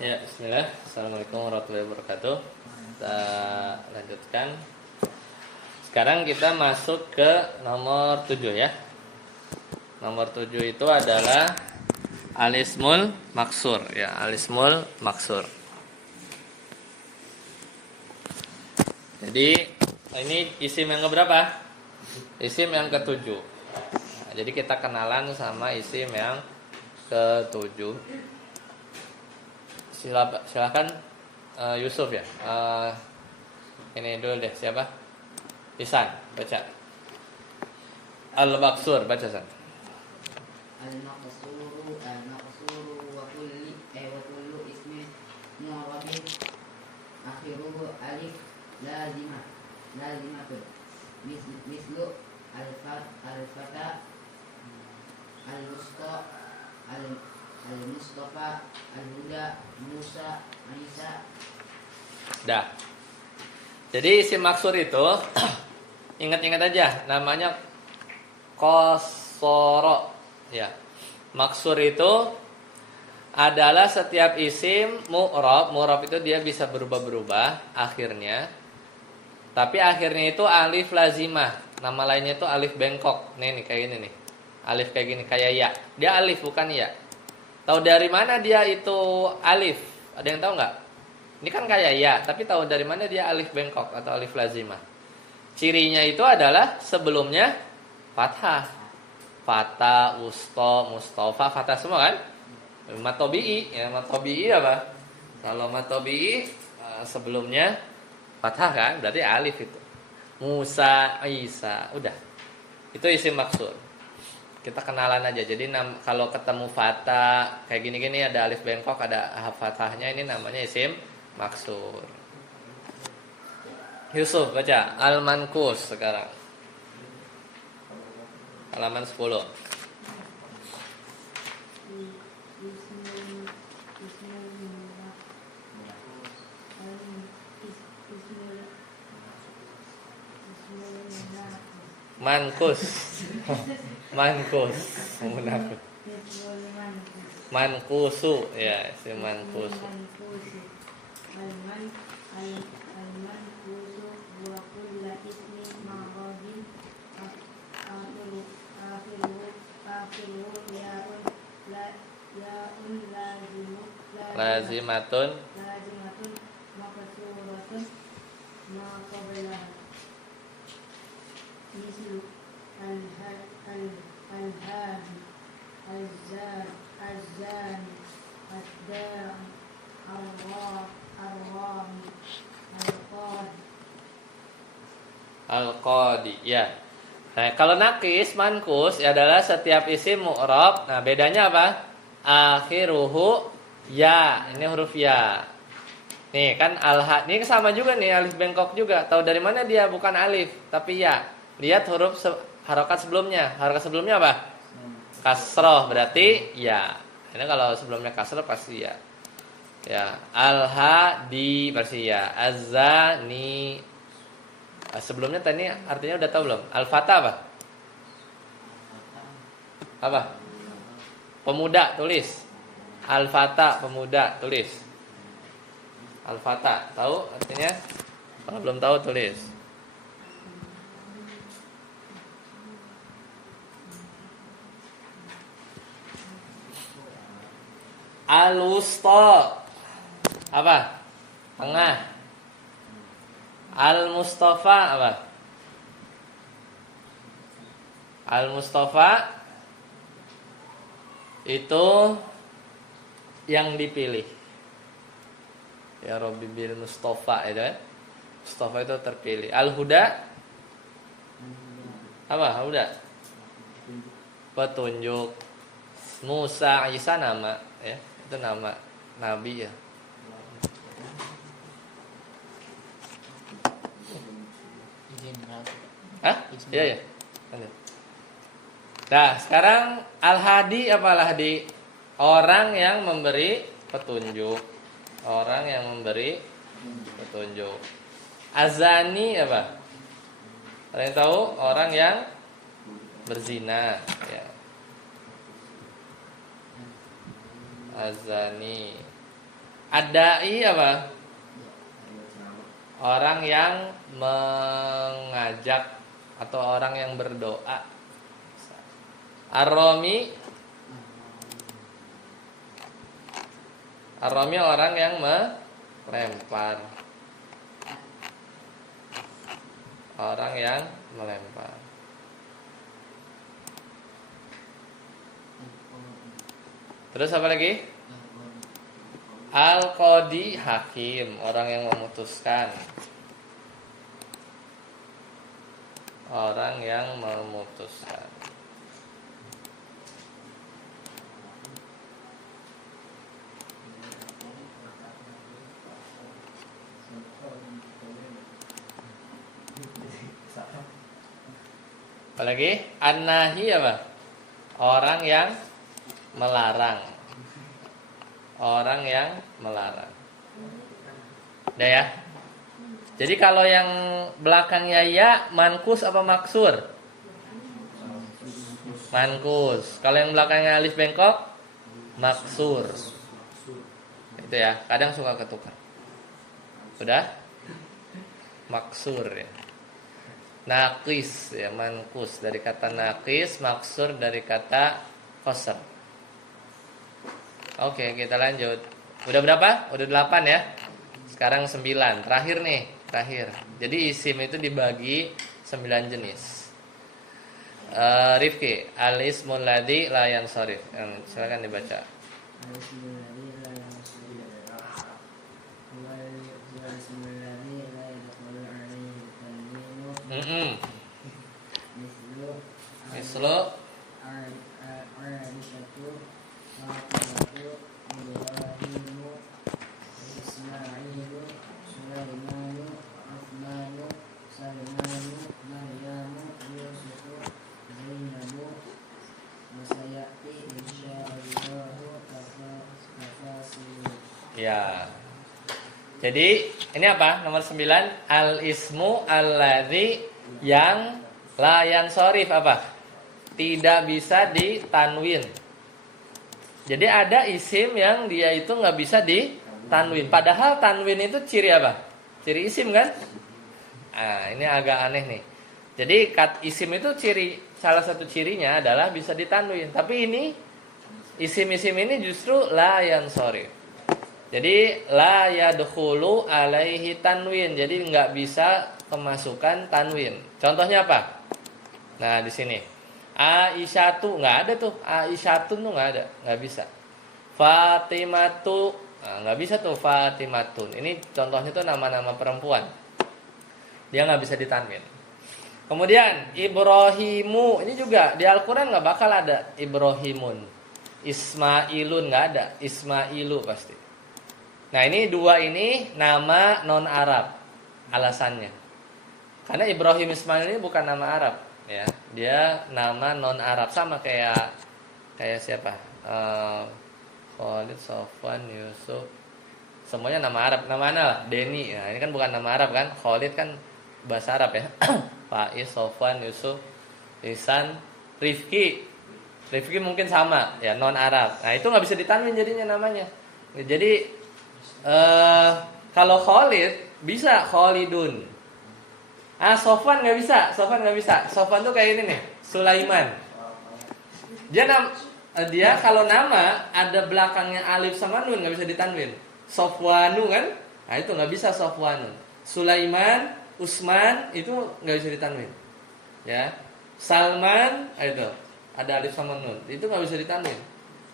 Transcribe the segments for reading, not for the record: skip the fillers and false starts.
Ya, bismillah. Assalamualaikum warahmatullahi wabarakatuh. Kita lanjutkan. Sekarang kita masuk ke nomor 7 ya. Nomor 7 itu adalah alismul maksur ya, alismul maksur. Jadi ini isim yang keberapa? Isim yang ketujuh. Nah, jadi kita kenalan sama isim yang ketujuh. Silakan Yusuf ya. Ini dulu deh, siapa? Isan, baca. Al-Maksur, baca San. Al-maqsuru wa kullu ismin mu'rabin akhiruhu alif lazimatun mislu al-fata al-musta al-mustafa al-huda Musa Isa. Dah. Jadi isim maksur itu ingat-ingat aja namanya qasara ya. Maksur itu adalah setiap isim mu'rab. Mu'rab itu dia bisa berubah-berubah akhirnya. Tapi akhirnya itu alif lazimah. Nama lainnya itu alif bengkok. Nih kayak gini nih. Alif kayak gini kayak ya. Dia alif bukan ya. Tahu dari mana dia itu alif? Ada yang tahu nggak? Ini kan kayak ya, tapi tahu dari mana dia alif bengkok atau alif lazimah? Cirinya itu adalah sebelumnya fathah. Fata, usto, mustafa, fathah semua kan? Matobi'i, ya matobi'i apa? Kalau matobi'i sebelumnya fathah kan, berarti alif itu. Musa, Isa, udah. Itu isim maksur. Kita kenalan aja. Jadi kalau ketemu fata kayak gini-gini ada alif bengkok, ada fathahnya, ini namanya isim maksur. Yusuf baca Al-Mankus sekarang. Halaman 10. Mankus. Mankus. Munafik. Mankusu ya, si mankusu. Lazimatun maqsuratun ma qablaha mislu al-hadi az-zani ad-da'i ar-rami al-qadi ya. Nah, kalau nakis mankus adalah setiap isim mu'rab. Nah, bedanya apa? Akhiruhu ya. Ini huruf ya. Nih kan ini sama juga nih, alif bengkok juga. Tahu dari mana dia? Bukan alif, tapi ya. Lihat huruf harokat sebelumnya. Harokat sebelumnya apa? Kasroh, berarti ya. Ini kalau sebelumnya kasroh pasti ya. Ya, al-hadi pasti ya. Az-zani. Sebelumnya tadi artinya udah tahu belum? Al-fata apa? Apa? Pemuda, tulis. Al-fata, pemuda, tulis. Al-fata, tahu artinya? Kalau belum tahu tulis. Al-wusta. Apa? Tengah. Al-Mustafa apa? Al-Mustafa itu yang dipilih. Ya Rabbi bil Mustafa itu kan. Mustafa itu terpilih. Al-Huda apa? Huda petunjuk. Musa Isa nama ya. Itu nama nabi ya. Hah? Iya ya. Nah, sekarang al-hadi apa al-hadi? Orang yang memberi petunjuk. Orang yang memberi petunjuk. Azani apa? Ada yang tahu? Orang yang berzina ya. Azani. Adai apa? Orang yang mengajak atau orang yang berdoa. Ar-Rami orang yang melempar. Orang yang melempar. Terus apa lagi? Al-Qadi hakim, orang yang memutuskan. Orang yang memutuskan. Apalagi an-nahi apa? Orang yang melarang. Orang yang melarang. Udah ya? Jadi kalau yang belakangnya ya mankus apa maksur? Mankus. Kalau yang belakangnya alif bengkok maksur. Itu ya, kadang suka ketukar. Udah? Maksur ya. Nakis ya, mankus dari kata nakis, maksur dari kata qasr. Oke, kita lanjut. Udah berapa? Udah 8 ya. Sekarang 9. Terakhir nih, terakhir. Jadi isim itu dibagi 9 jenis. Rifki, al-ismul ladzi la yansharif. Silakan dibaca. Mislu ya. Jadi ini apa? Nomor 9, al-ismu alladzi yang la yansharif apa? Tidak bisa ditanwin. Jadi ada isim yang dia itu nggak bisa ditanwin. Padahal tanwin itu ciri apa? Ciri isim kan? Nah, ini agak aneh nih. Jadi isim itu salah satu cirinya adalah bisa ditanwin. Tapi ini isim-isim ini justru la yansharif. Jadi la yadkhulu alaihi tanwin. Jadi nggak bisa kemasukan tanwin. Contohnya apa? Nah, di sini. Aisyatu nggak ada tuh. Aisyatun tuh nggak ada, nggak bisa. Fatimatu nggak bisa tuh Fatimatun. Ini contohnya tuh nama-nama perempuan. Dia nggak bisa ditanwin. Kemudian Ibrahimu ini juga di Al-Quran nggak bakal ada Ibrahimun. Ismailun nggak ada. Ismailu pasti. Nah ini dua ini nama non Arab alasannya. Karena Ibrahim Ismail ini bukan nama Arab. Ya, dia nama non Arab sama kayak siapa? Khalid, Sofwan, Yusuf, semuanya nama Arab. Nama mana lah? Denny. Nah, ini kan bukan nama Arab kan? Khalid kan bahasa Arab ya. Faiz, Sofwan, Yusuf, Lisan, Rifki. Rifki mungkin sama ya non Arab. Nah itu nggak bisa ditanwin jadinya namanya. Jadi kalau Khalid bisa Khalidun. Sofwan nggak bisa. Sofwan tuh kayak ini nih, Sulaiman. Dia kalau nama ada belakangnya alif sama nun nggak bisa ditanwin. Sofwanu kan? Nah itu nggak bisa Sofwanu. Sulaiman, Usman itu nggak bisa ditanwin. Ya, Salman itu ada alif sama nun. Itu nggak bisa ditanwin.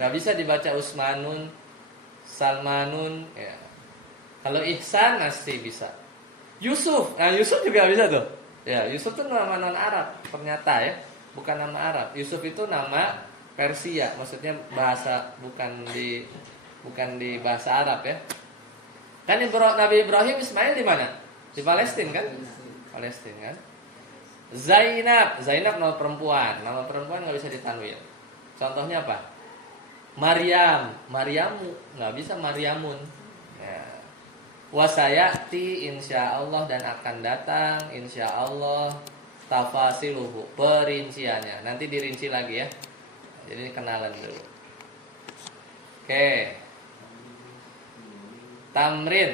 Nggak bisa dibaca Usmanun, Salmanun. Ya. Kalau Ihsan pasti bisa. Yusuf, nah Yusuf juga bisa tuh. Ya, Yusuf tuh nama non Arab ternyata ya, bukan nama Arab. Yusuf itu nama Persia, maksudnya bahasa bukan di bahasa Arab ya. Kan Nabi Ibrahim Ismail di mana? Di Palestina kan? Palestina kan? Zainab nama perempuan nggak bisa ditanwin. Contohnya apa? Maryamu nggak bisa Maryamun. Ya. Wasayati insyaallah dan akan datang insyaallah tafasiluhu perinciannya. Nanti dirinci lagi ya. Jadi kenalan dulu. Oke. Tamrin.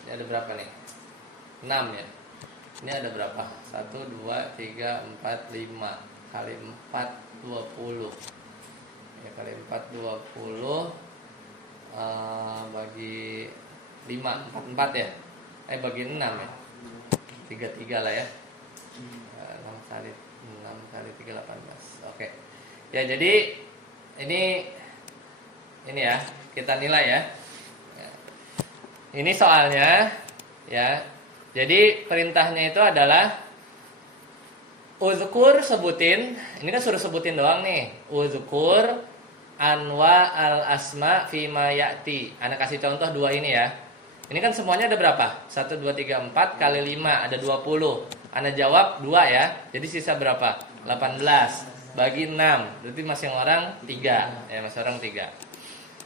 Ini ada berapa nih? 6 ya. Ini ada berapa? 1, 2, 3, 4, 5. Kali 4, 20. Ya, kali 4, 20. Bagi 5, 4 ya. Bagi 6 ya. 3 lah ya. 6 kali 3, 18. Oke. Ya, jadi ini ya, kita nilai ya. Ini soalnya ya. Jadi perintahnya itu adalah uzkur, sebutin. Ini kan suruh sebutin doang nih. Uzkur anwa al asma fima ya'ti. Ana kasih contoh 2 ini ya. Ini kan semuanya ada berapa? 1, 2, 3, 4 kali 5 ada 20. Ana jawab 2 ya. Jadi sisa berapa? 18 bagi 6. Berarti masing orang 3. Ya, masing orang 3.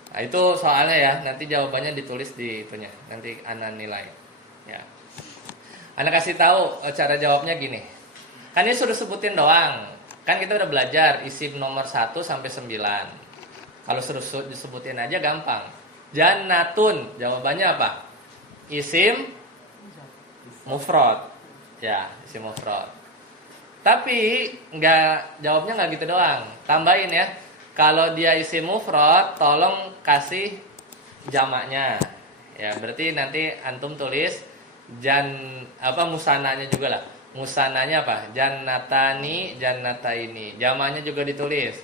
Nah, itu soalnya ya. Nanti jawabannya ditulis di itunya. Nanti ana nilai. Ya. Ana kasih tahu cara jawabnya gini. Kan ini suruh sebutin doang. Kan kita udah belajar isim nomor 1 sampai 9. Kalau suruh disebutin aja gampang. Jannatun, jawabannya apa? Isim mufrad. Ya, isim mufrad. Tapi jawabnya nggak gitu doang. Tambahin ya. Kalau dia isim mufrad, tolong kasih jamaknya. Ya, berarti nanti antum tulis musananya juga lah. Musananya apa? Jannatani, jannataini. Jamaknya juga ditulis.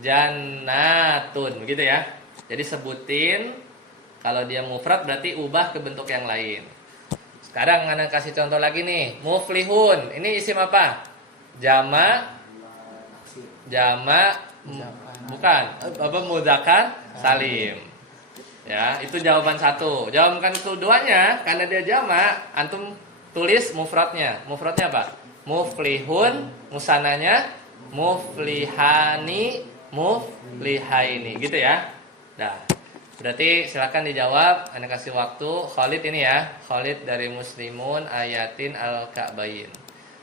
Jannatun, begitu ya. Jadi sebutin. Kalau dia mufrad berarti ubah ke bentuk yang lain. Sekarang ana kasih contoh lagi nih. Muflihun. Ini isim apa? Bukan. Mudzakkar salim. Ya, itu jawaban 1. Jawaban keduanya, karena dia jamak, antum tulis mufradnya. Mufradnya apa? Muflihun, musananya muflihani, muflihaini, gitu ya. Nah, berarti silakan dijawab. Anda kasih waktu. Khalid ini ya. Khalid dari Muslimun Ayatin Al-Ka'bain.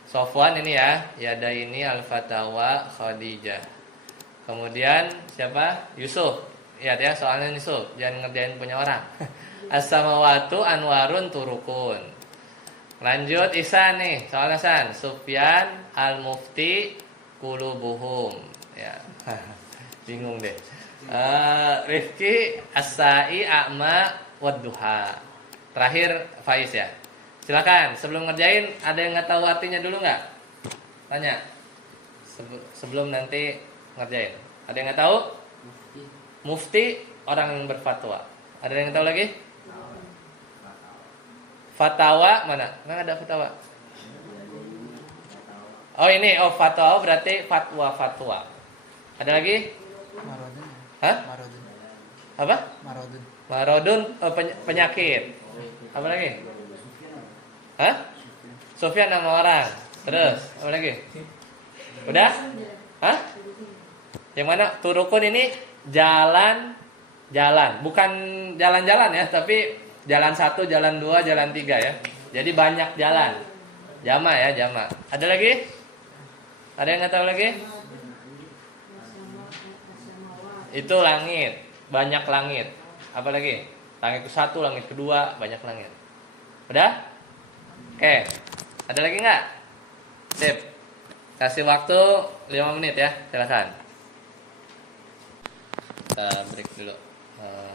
Sofwan ini ya. Yada ini Al-Fatawa Khadijah. Kemudian siapa? Yusuf. Ya, soalnya Yusuf. Jangan ngerjain punya orang. As-samawatu anwarun turukun. Lanjut Ihsan nih. Soalnya San. Sufyan Al-Mufti Kulubuhum. Ya. Bingung deh. Rifki As-Sa'i A'ma Wadduha. Terakhir Faiz ya. Silakan, sebelum ngerjain ada yang nggak tahu artinya dulu nggak? Tanya. Sebelum nanti ngerjain. Ada yang nggak tahu? Mufti orang yang berfatwa. Ada yang tahu lagi? Fatwa mana? Nggak ada fatwa. Oh ini, fatwa berarti fatwa. Ada lagi? Marodun. Hah? Marodun. Apa? Marodun. Marodun, penyakit. Apa lagi? Hah? Sufyan nama orang. Terus apa lagi? Udah? Hah? Yang mana? Turukun ini jalan, bukan jalan-jalan ya, tapi jalan 1, jalan 2, jalan 3 ya. Jadi banyak jalan. Jama ya, jama. Ada lagi? Ada yang nggak tahu lagi? Itu langit, banyak langit. Apa lagi? Langit ke-1, langit kedua, banyak langit. Udah? Oke. Ada lagi nggak? Sip. Kasih waktu 5 menit ya, silakan. Kita break dulu.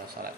Salat.